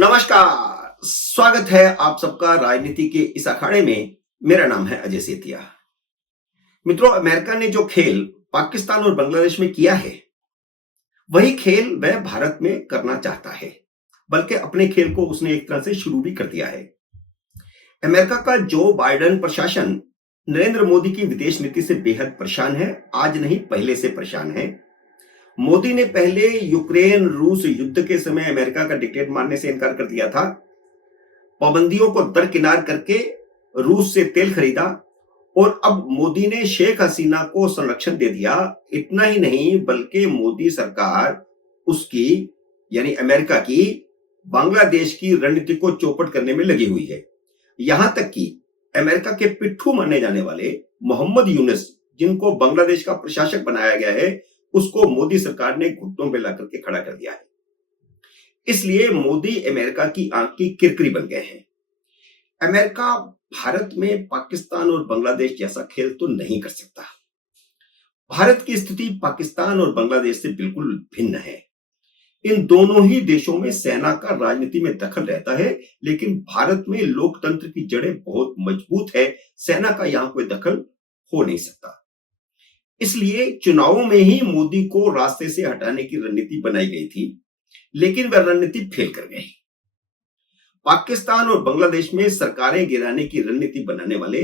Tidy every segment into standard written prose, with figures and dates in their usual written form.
नमस्कार, स्वागत है आप सबका राजनीति के इस अखाड़े में। मेरा नाम है अजय सेतिया। मित्रों, अमेरिका ने जो खेल पाकिस्तान और बांग्लादेश में किया है, वही खेल वह भारत में करना चाहता है। बल्कि अपने खेल को उसने एक तरह से शुरू भी कर दिया है। अमेरिका का जो बाइडेन प्रशासन नरेंद्र मोदी की विदेश नीति से बेहद परेशान है। आज नहीं, पहले से परेशान है। मोदी ने पहले यूक्रेन रूस युद्ध के समय अमेरिका का डिक्टेट मानने से इनकार कर दिया था। पाबंदियों को दरकिनार करके रूस से तेल खरीदा और अब मोदी ने शेख हसीना को संरक्षण दे दिया। इतना ही नहीं, बल्कि मोदी सरकार उसकी यानी अमेरिका की बांग्लादेश की रणनीति को चौपट करने में लगी हुई है। यहां तक कि अमेरिका के पिट्ठू माने जाने वाले मोहम्मद यूनुस, जिनको बांग्लादेश का प्रशासक बनाया गया है, उसको मोदी सरकार ने घुटनों में ला करके खड़ा कर दिया है। इसलिए मोदी अमेरिका की आंख की किरकिरी बन गए हैं। अमेरिका भारत में पाकिस्तान और बांग्लादेश जैसा खेल तो नहीं कर सकता। भारत की स्थिति पाकिस्तान और बांग्लादेश से बिल्कुल भिन्न है। इन दोनों ही देशों में सेना का राजनीति में दखल रहता है, लेकिन भारत में लोकतंत्र की जड़ें बहुत मजबूत है। सेना का यहां कोई दखल हो नहीं सकता। इसलिए चुनावों में ही मोदी को रास्ते से हटाने की रणनीति बनाई गई थी, लेकिन वह रणनीति फेल कर गई। पाकिस्तान और बांग्लादेश में सरकारें गिराने की रणनीति बनाने वाले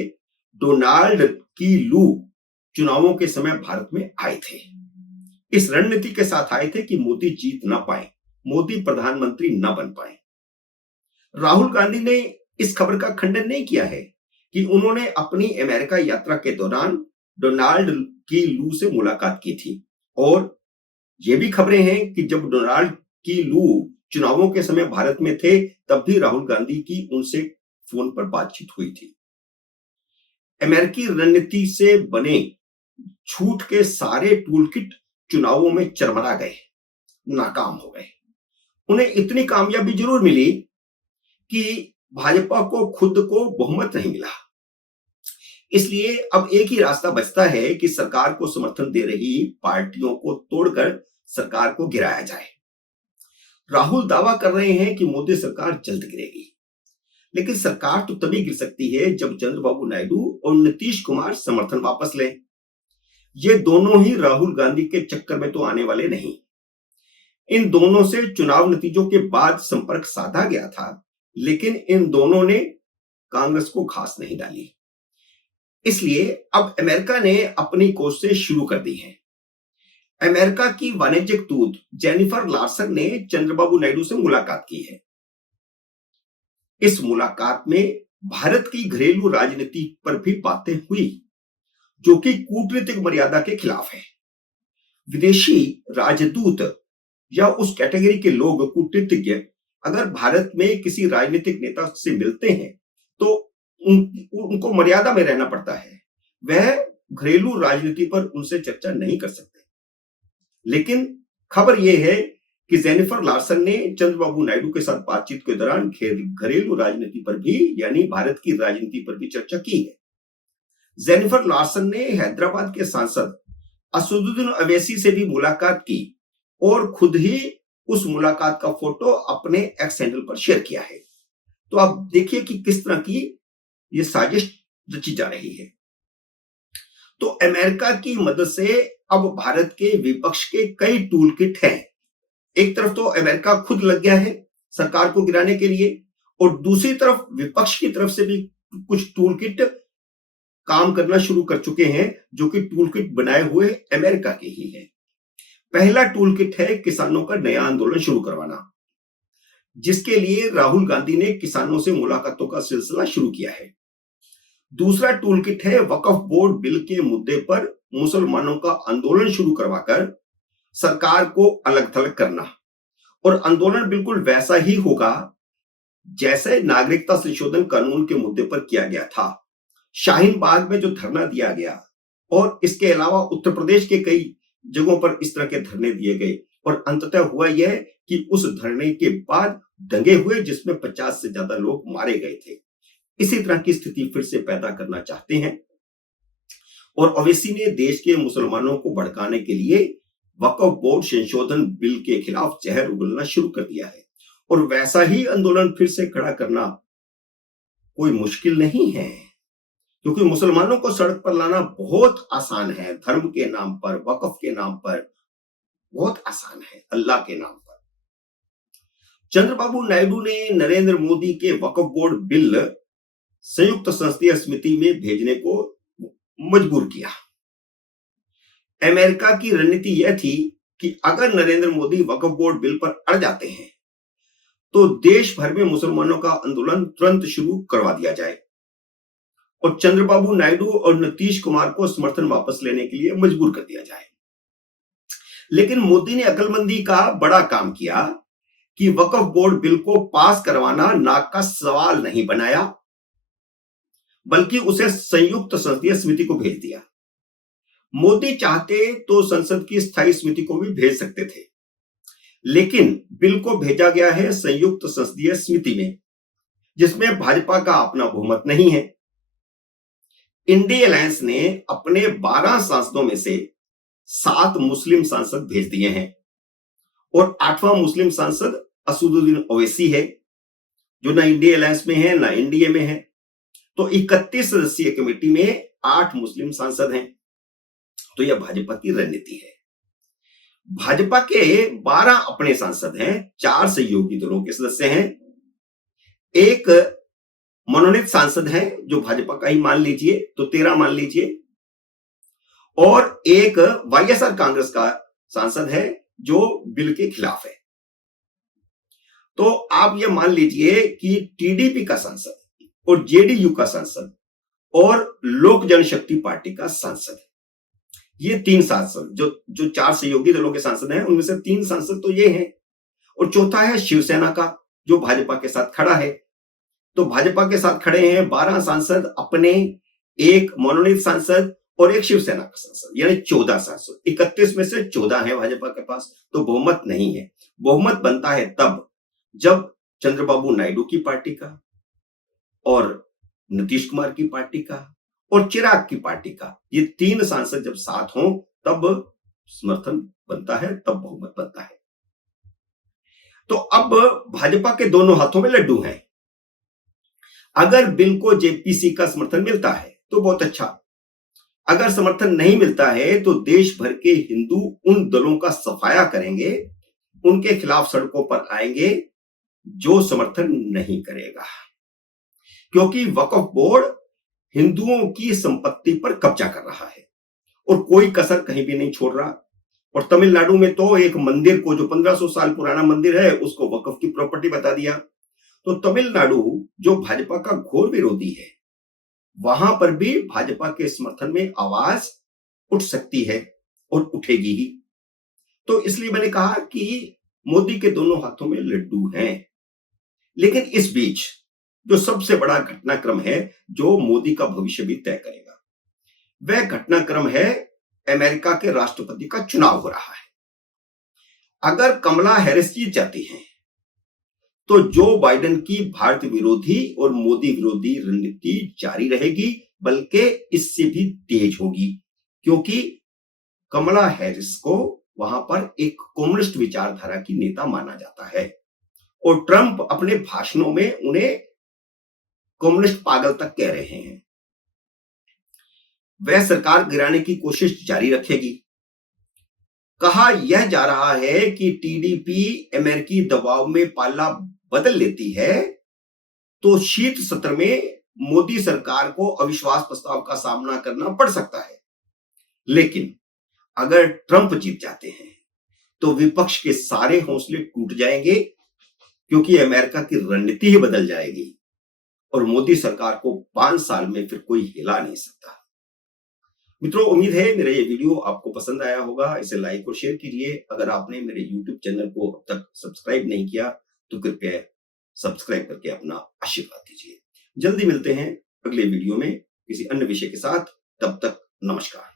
डोनाल्ड की लू चुनावों के समय भारत में आए थे। इस रणनीति के साथ आए थे कि मोदी जीत ना पाए, मोदी प्रधानमंत्री ना बन पाए। राहुल गांधी ने इस खबर का खंडन नहीं किया है कि उन्होंने अपनी अमेरिका यात्रा के दौरान डोनाल्ड की लू से मुलाकात की थी। और यह भी खबरें हैं कि जब डोनाल्ड की लू चुनावों के समय भारत में थे, तब भी राहुल गांधी की उनसे फोन पर बातचीत हुई थी। अमेरिकी रणनीति से बने झूठ के सारे टूलकिट चुनावों में चरमरा गए, नाकाम हो गए। उन्हें इतनी कामयाबी जरूर मिली कि भाजपा को खुद को बहुमत नहीं मिला। इसलिए अब एक ही रास्ता बचता है कि सरकार को समर्थन दे रही पार्टियों को तोड़कर सरकार को गिराया जाए। राहुल दावा कर रहे हैं कि मोदी सरकार जल्द गिरेगी, लेकिन सरकार तो तभी गिर सकती है जब चंद्रबाबू नायडू और नीतीश कुमार समर्थन वापस लें। ये दोनों ही राहुल गांधी के चक्कर में तो आने वाले नहीं। इन दोनों से चुनाव नतीजों के बाद संपर्क साधा गया था, लेकिन इन दोनों ने कांग्रेस को घास नहीं डाली। इसलिए अब अमेरिका ने अपनी कोशिशें शुरू कर दी हैं। अमेरिका की वाणिज्यिक दूत जेनिफर लार्सन ने चंद्रबाबू नायडू से मुलाकात की है। इस मुलाकात में भारत की घरेलू राजनीति पर भी बातें हुई, जो कि कूटनीतिक मर्यादा के खिलाफ है। विदेशी राजदूत या उस कैटेगरी के लोग, कूटनीतिज्ञ, अगर भारत में किसी राजनीतिक नेता से मिलते हैं तो उनको मर्यादा में रहना पड़ता है। वह घरेलू राजनीति पर उनसे चर्चा नहीं कर सकते। लेकिन खबर यह है कि जेनिफर लार्सन ने चंद्रबाबू नायडू के साथ बातचीत के दौरान घरेलू राजनीति पर भी, यानी भारत की राजनीति पर भी चर्चा की है। जेनिफर लार्सन ने हैदराबाद के सांसद असदुद्दीन अवैसी से भी मुलाकात की और खुद ही उस मुलाकात का फोटो अपने एक्स हैंडल पर शेयर किया है। तो आप देखिए कि किस तरह की ये साजिश रची जा रही है। तो अमेरिका की मदद से अब भारत के विपक्ष के कई टूल किट हैं। एक तरफ तो अमेरिका खुद लग गया है सरकार को गिराने के लिए, और दूसरी तरफ विपक्ष की तरफ से भी कुछ टूल किट काम करना शुरू कर चुके हैं, जो कि टूल किट बनाए हुए अमेरिका के ही है। पहला टूल किट है किसानों का नया आंदोलन शुरू करवाना, जिसके लिए राहुल गांधी ने किसानों से मुलाकातों का सिलसिला शुरू किया है। दूसरा टूल किट है वक्फ बोर्ड बिल के मुद्दे पर मुसलमानों का आंदोलन शुरू करवाकर सरकार को अलग थलग करना। और आंदोलन बिल्कुल वैसा ही होगा जैसे नागरिकता संशोधन कानून के मुद्दे पर किया गया था, शाहीन बाग में जो धरना दिया गया, और इसके अलावा उत्तर प्रदेश के कई जगहों पर इस तरह के धरने दिए गए। और अंततः हुआ यह कि उस धरने के बाद दंगे हुए, जिसमें 50 से ज्यादा लोग मारे गए थे। इसी तरह की स्थिति फिर से पैदा करना चाहते हैं। और ओवैसी ने देश के मुसलमानों को भड़काने के लिए वक्फ बोर्ड संशोधन बिल के खिलाफ जहर उगलना शुरू कर दिया है। और वैसा ही आंदोलन फिर से खड़ा करना कोई मुश्किल नहीं है, क्योंकि मुसलमानों को सड़क पर लाना बहुत आसान है। धर्म के नाम पर, वक्फ के नाम पर बहुत आसान है, अल्लाह के नाम पर। चंद्रबाबू नायडू ने नरेंद्र मोदी के वक्फ बोर्ड बिल संयुक्त संसदीय समिति में भेजने को मजबूर किया। अमेरिका की रणनीति यह थी कि अगर नरेंद्र मोदी वक्फ बोर्ड बिल पर अड़ जाते हैं तो देश भर में मुसलमानों का आंदोलन तुरंत शुरू करवा दिया जाए और चंद्रबाबू नायडू और नीतीश कुमार को समर्थन वापस लेने के लिए मजबूर कर दिया जाए। लेकिन मोदी ने अक्लमंदी का बड़ा काम किया कि वक्फ बोर्ड बिल को पास करवाना नाक का सवाल नहीं बनाया, बल्कि उसे संयुक्त संसदीय समिति को भेज दिया। मोदी चाहते तो संसद की स्थायी समिति को भी भेज सकते थे, लेकिन बिल को भेजा गया है संयुक्त संसदीय समिति में, जिसमें भाजपा का अपना बहुमत नहीं है। इंडी अलायंस ने अपने 12 सांसदों में से 7 मुस्लिम सांसद भेज दिए हैं और 8वां मुस्लिम सांसद असदुद्दीन ओवैसी है, जो ना इंडी अलायंस में है ना एनडीए में है। तो 31 सदस्यीय कमेटी में 8 मुस्लिम सांसद हैं। तो यह भाजपा की रणनीति है। भाजपा के 12 अपने सांसद हैं, 4 सहयोगी दलों के सदस्य हैं, एक मनोनीत सांसद हैं जो भाजपा का ही मान लीजिए, तो 13 मान लीजिए, और एक वाईएसआर कांग्रेस का सांसद है जो बिल के खिलाफ है। तो आप ये मान लीजिए कि टीडीपी का सांसद और जेडीयू का सांसद और लोक जनशक्ति पार्टी का सांसद, ये 3 सांसद जो 4 सहयोगी दलों के सांसद हैं, उनमें से 3 सांसद तो ये हैं, और चौथा है शिवसेना का, जो भाजपा के साथ खड़ा है। तो भाजपा के साथ खड़े हैं 12 सांसद, अपने एक मनोनीत सांसद और एक शिवसेना का सांसद, यानी 14 सांसद। 31 में से 14 है भाजपा के पास, तो बहुमत नहीं है। बहुमत बनता है तब जब चंद्रबाबू नायडू की पार्टी का और नीतीश कुमार की पार्टी का और चिराग की पार्टी का, ये 3 सांसद जब साथ हों तब समर्थन बनता है, तब बहुमत बनता है। तो अब भाजपा के दोनों हाथों में लड्डू हैं। अगर बिल को जेपीसी का समर्थन मिलता है तो बहुत अच्छा, अगर समर्थन नहीं मिलता है तो देश भर के हिंदू उन दलों का सफाया करेंगे, उनके खिलाफ सड़कों पर आएंगे जो समर्थन नहीं करेगा, क्योंकि वक्फ बोर्ड हिंदुओं की संपत्ति पर कब्जा कर रहा है और कोई कसर कहीं भी नहीं छोड़ रहा। और तमिलनाडु में तो एक मंदिर को, जो 1500 साल पुराना मंदिर है, उसको वक्फ की प्रॉपर्टी बता दिया। तो तमिलनाडु, जो भाजपा का घोर विरोधी है, वहां पर भी भाजपा के समर्थन में आवाज उठ सकती है और उठेगी ही। तो इसलिए मैंने कहा कि मोदी के दोनों हाथों में लड्डू हैं। लेकिन इस बीच जो सबसे बड़ा घटनाक्रम है, जो मोदी का भविष्य भी तय करेगा, वह घटनाक्रम है अमेरिका के राष्ट्रपति का चुनाव हो रहा है। अगर कमला हैरिस जीत जाती हैं तो जो बाइडेन की भारत विरोधी और मोदी विरोधी रणनीति जारी रहेगी, बल्कि इससे भी तेज होगी, क्योंकि कमला हैरिस को वहां पर एक कम्युनिस्ट विचारधारा की नेता माना जाता है और ट्रंप अपने भाषणों में उन्हें कम्युनिस्ट पागल तक कह रहे हैं। वह सरकार गिराने की कोशिश जारी रखेगी। कहा यह जा रहा है कि टीडीपी अमेरिकी दबाव में पाला बदल लेती है तो शीत सत्र में मोदी सरकार को अविश्वास प्रस्ताव का सामना करना पड़ सकता है। लेकिन अगर ट्रंप जीत जाते हैं तो विपक्ष के सारे हौसले टूट जाएंगे, क्योंकि अमेरिका की रणनीति ही बदल जाएगी और मोदी सरकार को 5 साल में फिर कोई हिला नहीं सकता। मित्रों, उम्मीद है मेरा ये वीडियो आपको पसंद आया होगा। इसे लाइक और शेयर कीजिए। अगर आपने मेरे YouTube चैनल को अब तक सब्सक्राइब नहीं किया तो कृपया सब्सक्राइब करके अपना आशीर्वाद दीजिए। जल्दी मिलते हैं अगले वीडियो में किसी अन्य विषय के साथ। तब तक नमस्कार।